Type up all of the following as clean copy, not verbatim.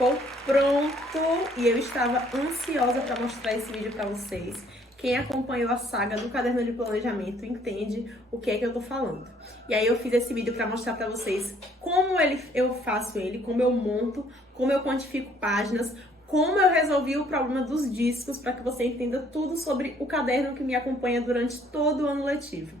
ficou pronto e eu estava ansiosa para mostrar esse vídeo para vocês. Quem acompanhou a saga do caderno de planejamento entende o que é que eu tô falando. E aí eu fiz esse vídeo para mostrar para vocês como eu faço ele, como eu monto, como eu quantifico páginas, como eu resolvi o problema dos discos, para que você entenda tudo sobre o caderno que me acompanha durante todo o ano letivo.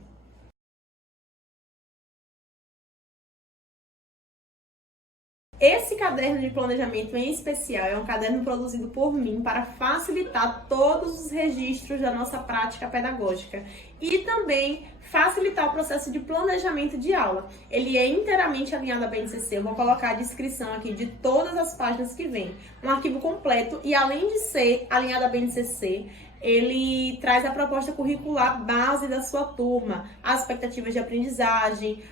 Esse caderno de planejamento em especial é um caderno produzido por mim para facilitar todos os registros da nossa prática pedagógica e também facilitar o processo de planejamento de aula. Ele é inteiramente alinhado à BNCC, eu vou colocar a descrição aqui de todas as páginas que vem. Um arquivo completo e além de ser alinhado à BNCC, ele traz a proposta curricular base da sua turma, as expectativas de aprendizagem,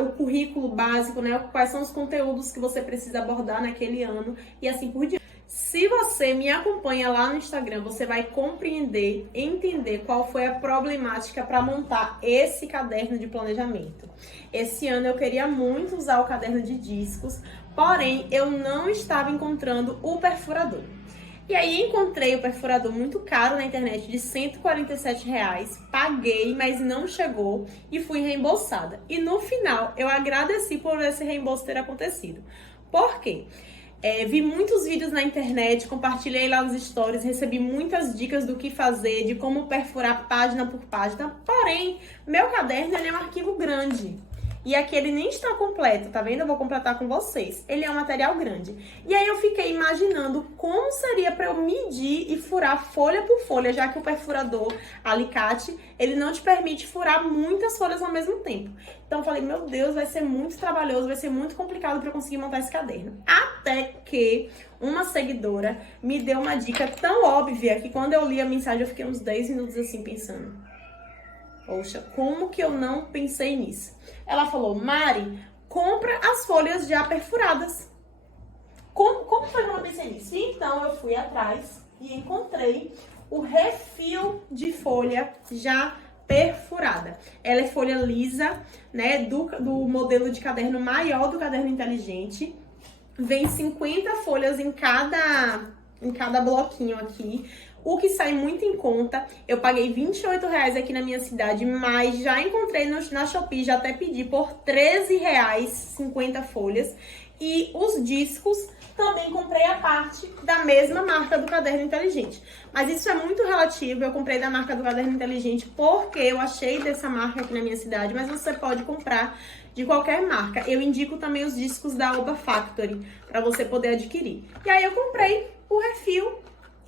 o currículo básico, né? Quais são os conteúdos que você precisa abordar naquele ano e assim por diante. Se você me acompanha lá no Instagram, você vai compreender, entender qual foi a problemática para montar esse caderno de planejamento. Esse ano eu queria muito usar o caderno de discos, porém eu não estava encontrando o perfurador. E aí encontrei o perfurador muito caro na internet de R$147, paguei, mas não chegou e fui reembolsada. E no final eu agradeci por esse reembolso ter acontecido. Por quê? Vi muitos vídeos na internet, compartilhei lá nos stories, recebi muitas dicas do que fazer, de como perfurar página por página, porém, meu caderno ele é um arquivo grande. E aqui ele nem está completo, tá vendo? Eu vou completar com vocês. Ele é um material grande. E aí eu fiquei imaginando como seria para eu medir e furar folha por folha, já que o perfurador alicate, ele não te permite furar muitas folhas ao mesmo tempo. Então eu falei, meu Deus, vai ser muito trabalhoso, vai ser muito complicado para eu conseguir montar esse caderno. Até que uma seguidora me deu uma dica tão óbvia que quando eu li a mensagem eu fiquei uns 10 minutos assim pensando. Poxa, como que eu não pensei nisso? Ela falou, Mari, compra as folhas já perfuradas. Como foi que eu não pensei nisso? Então eu fui atrás e encontrei o refil de folha já perfurada. Ela é folha lisa, né, do modelo de caderno maior do caderno inteligente. Vem 50 folhas em cada bloquinho aqui, o que sai muito em conta. Eu paguei R$28 aqui na minha cidade, mas já encontrei na Shopee, já até pedi por R$13, 50 folhas. E os discos também comprei a parte da mesma marca do caderno inteligente. Mas isso é muito relativo, eu comprei da marca do caderno inteligente porque eu achei dessa marca aqui na minha cidade, mas você pode comprar de qualquer marca. Eu indico também os discos da Oba Factory para você poder adquirir. E aí eu comprei o refil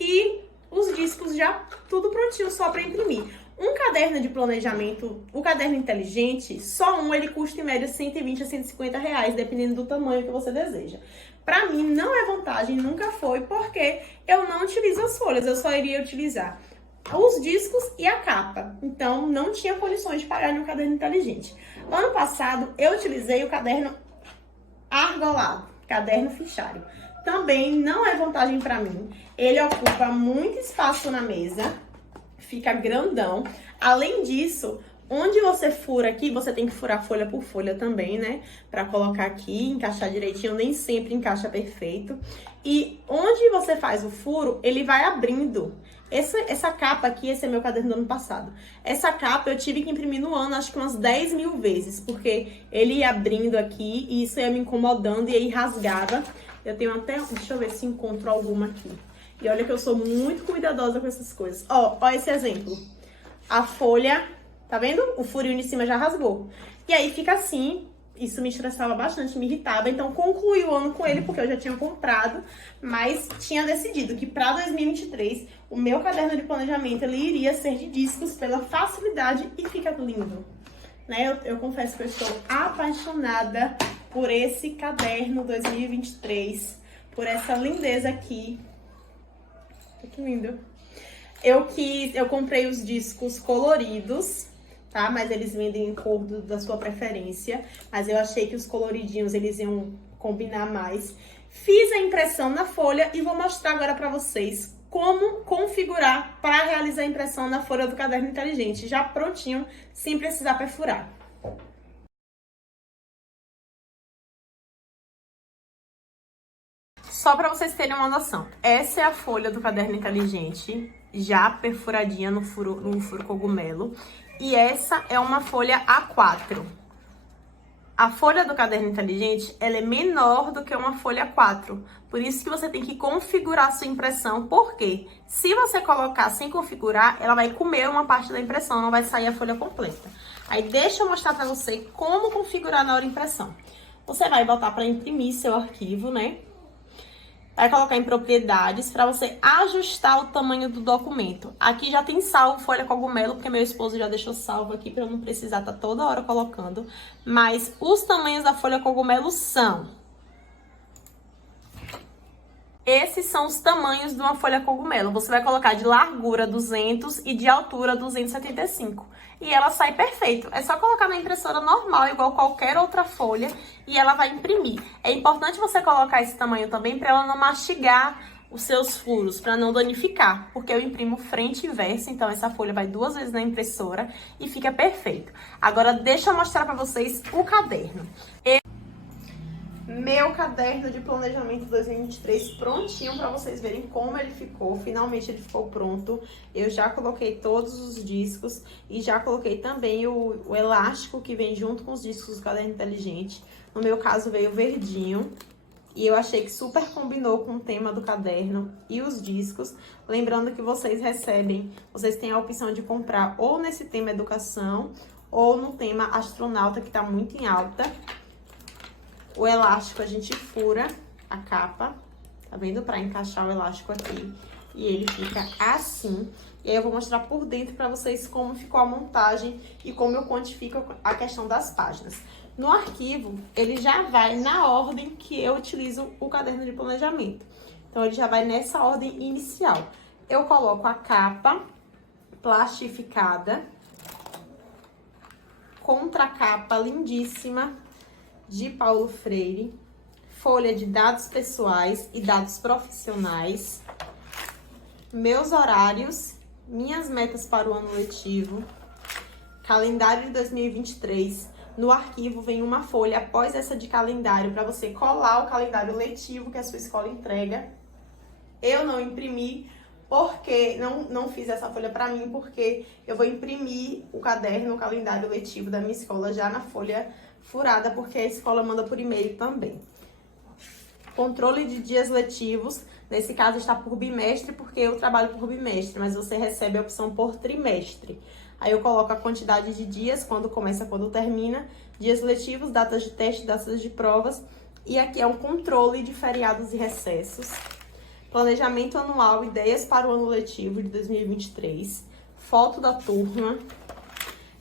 e os discos já tudo prontinho, só para imprimir. Um caderno de planejamento, o caderno inteligente, só um ele custa em média R$120 a R$150, dependendo do tamanho que você deseja. Para mim não é vantagem, nunca foi, porque eu não utilizo as folhas, eu só iria utilizar os discos e a capa. Então não tinha condições de pagar no caderno inteligente. Ano passado eu utilizei o caderno argolado, caderno fichário. Também não é vantagem para mim. Ele ocupa muito espaço na mesa, fica grandão. Além disso, onde você fura aqui, você tem que furar folha por folha também, né? Para colocar aqui, encaixar direitinho, nem sempre encaixa perfeito. E onde você faz o furo, ele vai abrindo. Essa capa aqui, esse é meu caderno do ano passado. Essa capa eu tive que imprimir no ano, acho que umas 10 mil vezes, porque ele ia abrindo aqui e isso ia me incomodando e aí rasgava. Eu tenho até, deixa eu ver se encontro alguma aqui. E olha que eu sou muito cuidadosa com essas coisas. Ó esse exemplo. A folha, tá vendo? O furinho de cima já rasgou. E aí fica assim, isso me estressava bastante, me irritava. Então concluí o ano com ele, porque eu já tinha comprado, mas tinha decidido que para 2023, o meu caderno de planejamento, ele iria ser de discos pela facilidade e fica lindo. Né? Eu confesso que eu estou apaixonada por esse caderno 2023, por essa lindeza aqui. Que lindo. Eu comprei os discos coloridos, tá? Mas eles vendem em cor da sua preferência. Mas eu achei que os coloridinhos, eles iam combinar mais. Fiz a impressão na folha e vou mostrar agora pra vocês como configurar para realizar a impressão na folha do caderno inteligente, já prontinho, sem precisar perfurar. Só para vocês terem uma noção, essa é a folha do Caderno Inteligente, já perfuradinha no furo cogumelo. E essa é uma folha A4. A folha do Caderno Inteligente, ela é menor do que uma folha A4. Por isso que você tem que configurar a sua impressão. Por quê? Se você colocar sem configurar, ela vai comer uma parte da impressão, não vai sair a folha completa. Aí deixa eu mostrar para você como configurar na hora de impressão. Você vai botar para imprimir seu arquivo, né? Vai colocar em propriedades para você ajustar o tamanho do documento. Aqui já tem salvo folha cogumelo, porque meu esposo já deixou salvo aqui para eu não precisar estar toda hora colocando. Mas os tamanhos da folha cogumelo são... Esses são os tamanhos de uma folha cogumelo. Você vai colocar de largura 200 e de altura 275. E ela sai perfeito. É só colocar na impressora normal, igual qualquer outra folha, e ela vai imprimir. É importante você colocar esse tamanho também para ela não mastigar os seus furos, para não danificar. Porque eu imprimo frente e verso, então essa folha vai 2 vezes na impressora e fica perfeito. Agora deixa eu mostrar para vocês o caderno. Meu caderno de planejamento 2023 prontinho para vocês verem como ele ficou. Finalmente ele ficou pronto. Eu já coloquei todos os discos e já coloquei também o elástico que vem junto com os discos do Caderno Inteligente. No meu caso veio verdinho e eu achei que super combinou com o tema do caderno e os discos. Lembrando que vocês têm a opção de comprar ou nesse tema educação ou no tema astronauta, que tá muito em alta. O elástico a gente fura a capa, tá vendo? Pra encaixar o elástico aqui. E ele fica assim. E aí eu vou mostrar por dentro pra vocês como ficou a montagem e como eu quantifico a questão das páginas. No arquivo, ele já vai na ordem que eu utilizo o caderno de planejamento. Então, ele já vai nessa ordem inicial. Eu coloco a capa plastificada, contracapa lindíssima, de Paulo Freire, folha de dados pessoais e dados profissionais, meus horários, minhas metas para o ano letivo, calendário de 2023. No arquivo vem uma folha após essa de calendário para você colar o calendário letivo que a sua escola entrega. Eu não imprimi porque não fiz essa folha para mim, porque eu vou imprimir o caderno, o calendário letivo da minha escola já na folha furada, porque a escola manda por e-mail também. Controle de dias letivos, nesse caso está por bimestre, porque eu trabalho por bimestre, mas você recebe a opção por trimestre. Aí eu coloco a quantidade de dias, quando começa, quando termina, dias letivos, datas de teste, datas de provas, e aqui é um controle de feriados e recessos. Planejamento anual, ideias para o ano letivo de 2023, foto da turma,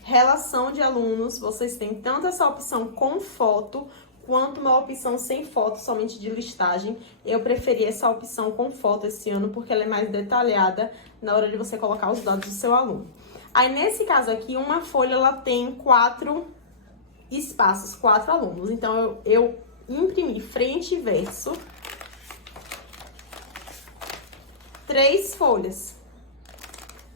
relação de alunos. Vocês têm tanto essa opção com foto, quanto uma opção sem foto, somente de listagem. Eu preferi essa opção com foto esse ano, porque ela é mais detalhada na hora de você colocar os dados do seu aluno. Aí, nesse caso aqui, uma folha, ela tem 4 espaços, 4 alunos. Então, eu imprimi frente e verso, 3 folhas,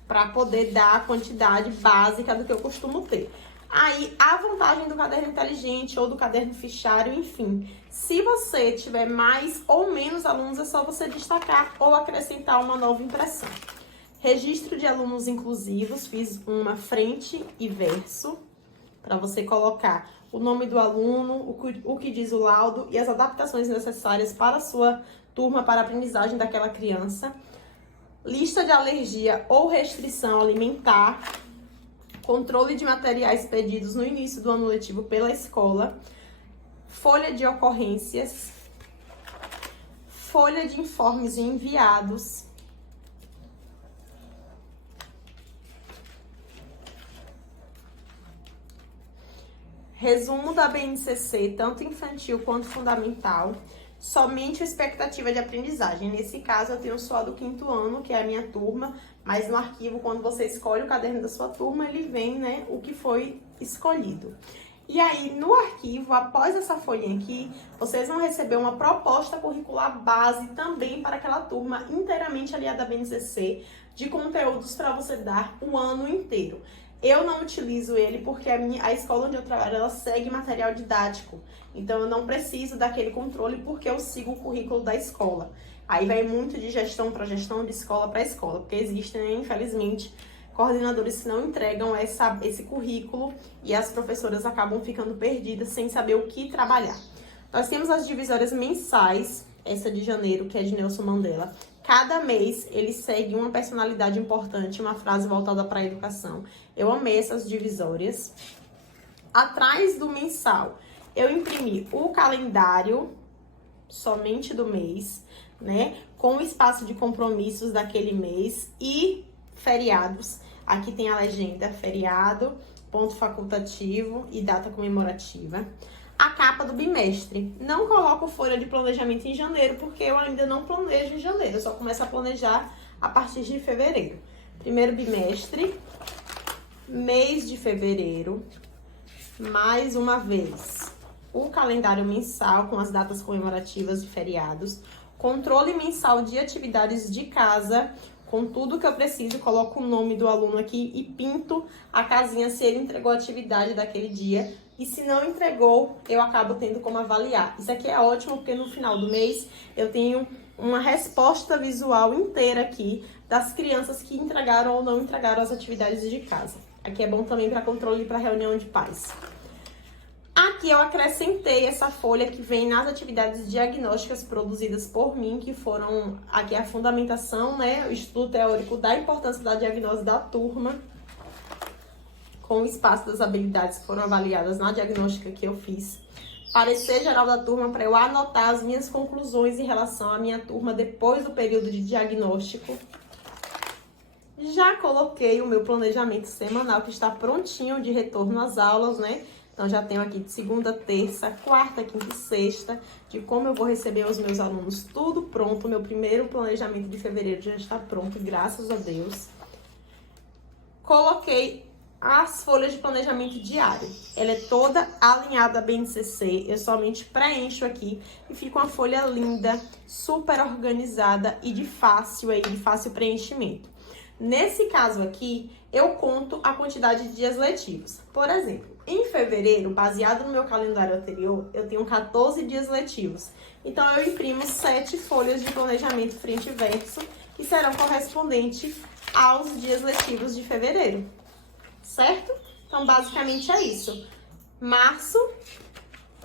para poder dar a quantidade básica do que eu costumo ter. Aí, a vantagem do caderno inteligente ou do caderno fichário, enfim, se você tiver mais ou menos alunos, é só você destacar ou acrescentar uma nova impressão. Registro de alunos inclusivos, fiz uma frente e verso, para você colocar o nome do aluno, o que diz o laudo e as adaptações necessárias para a sua turma, para a aprendizagem daquela criança. Lista de alergia ou restrição alimentar, controle de materiais pedidos no início do ano letivo pela escola, folha de ocorrências, folha de informes enviados, resumo da BNCC, tanto infantil quanto fundamental, somente a expectativa de aprendizagem. Nesse caso, eu tenho só do 5º ano, que é a minha turma, mas no arquivo, quando você escolhe o caderno da sua turma, ele vem, né, o que foi escolhido. E aí, no arquivo, após essa folhinha aqui, vocês vão receber uma proposta curricular base também para aquela turma inteiramente aliada à BNCC, de conteúdos para você dar o ano inteiro. Eu não utilizo ele porque a escola onde eu trabalho, ela segue material didático. Então, eu não preciso daquele controle porque eu sigo o currículo da escola. Aí vai muito de gestão para gestão, de escola para escola, porque existem, infelizmente, coordenadores que não entregam esse currículo e as professoras acabam ficando perdidas sem saber o que trabalhar. Nós temos as divisórias mensais, essa de janeiro, que é de Nelson Mandela. Cada mês ele segue uma personalidade importante, uma frase voltada para a educação. Eu amei essas divisórias. Atrás do mensal, eu imprimi o calendário somente do mês, né? Com o espaço de compromissos daquele mês e feriados. Aqui tem a legenda, feriado, ponto facultativo e data comemorativa. A capa do bimestre. Não coloco folha de planejamento em janeiro, porque eu ainda não planejo em janeiro. Eu só começo a planejar a partir de fevereiro. Primeiro bimestre, mês de fevereiro, mais uma vez. O calendário mensal com as datas comemorativas e feriados. Controle mensal de atividades de casa, com tudo que eu preciso, coloco o nome do aluno aqui e pinto a casinha se ele entregou a atividade daquele dia. E se não entregou, eu acabo tendo como avaliar. Isso aqui é ótimo, porque no final do mês eu tenho uma resposta visual inteira aqui das crianças que entregaram ou não entregaram as atividades de casa. Aqui é bom também para controle e para reunião de pais. Aqui eu acrescentei essa folha que vem nas atividades diagnósticas produzidas por mim, que foram aqui a fundamentação, né, o estudo teórico da importância da diagnose da turma, com o espaço das habilidades que foram avaliadas na diagnóstica que eu fiz. Parecer geral da turma para eu anotar as minhas conclusões em relação à minha turma depois do período de diagnóstico. Já coloquei o meu planejamento semanal que está prontinho de retorno às aulas, né? Então, já tenho aqui de segunda, terça, quarta, quinta e sexta, de como eu vou receber os meus alunos, tudo pronto. Meu primeiro planejamento de fevereiro já está pronto, graças a Deus. Coloquei as folhas de planejamento diário. Ela é toda alinhada à BNCC, eu somente preencho aqui e fica uma folha linda, super organizada e de fácil preenchimento. Nesse caso aqui, eu conto a quantidade de dias letivos. Por exemplo, em fevereiro, baseado no meu calendário anterior, eu tenho 14 dias letivos. Então, eu imprimo 7 folhas de planejamento frente e verso, que serão correspondentes aos dias letivos de fevereiro. Certo? Então, basicamente é isso. Março,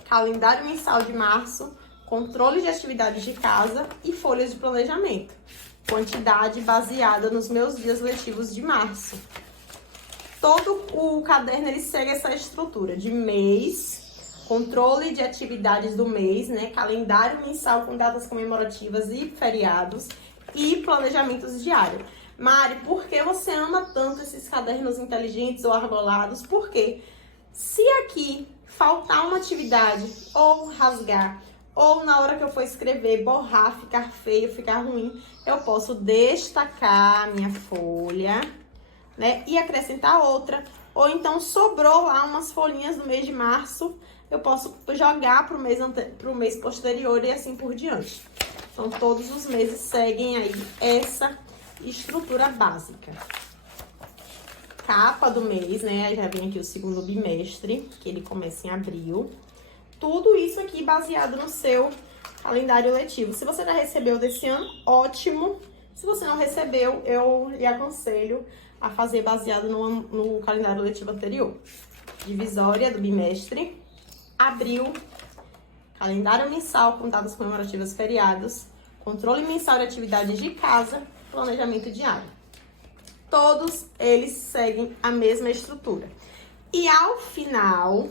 calendário mensal de março, controle de atividades de casa e folhas de planejamento. Quantidade baseada nos meus dias letivos de março. Todo o caderno, ele segue essa estrutura de mês, controle de atividades do mês, né? Calendário mensal com datas comemorativas e feriados e planejamentos diários. Mari, por que você ama tanto esses cadernos inteligentes ou argolados? Porque se aqui faltar uma atividade ou rasgar, ou na hora que eu for escrever, borrar, ficar feio, ficar ruim, eu posso destacar a minha folha, né, e acrescentar outra. Ou então sobrou lá umas folhinhas do mês de março, eu posso jogar para o mês posterior e assim por diante. Então, todos os meses seguem aí essa estrutura básica. Capa do mês, né? Já vem aqui o segundo bimestre, que ele começa em abril. Tudo isso aqui baseado no seu calendário letivo. Se você já recebeu desse ano, ótimo. Se você não recebeu, eu lhe aconselho a fazer baseado no calendário letivo anterior. Divisória do bimestre. Abril, calendário mensal com datas comemorativas e feriados. Controle mensal de atividades de casa. Planejamento diário. Todos eles seguem a mesma estrutura. E ao final,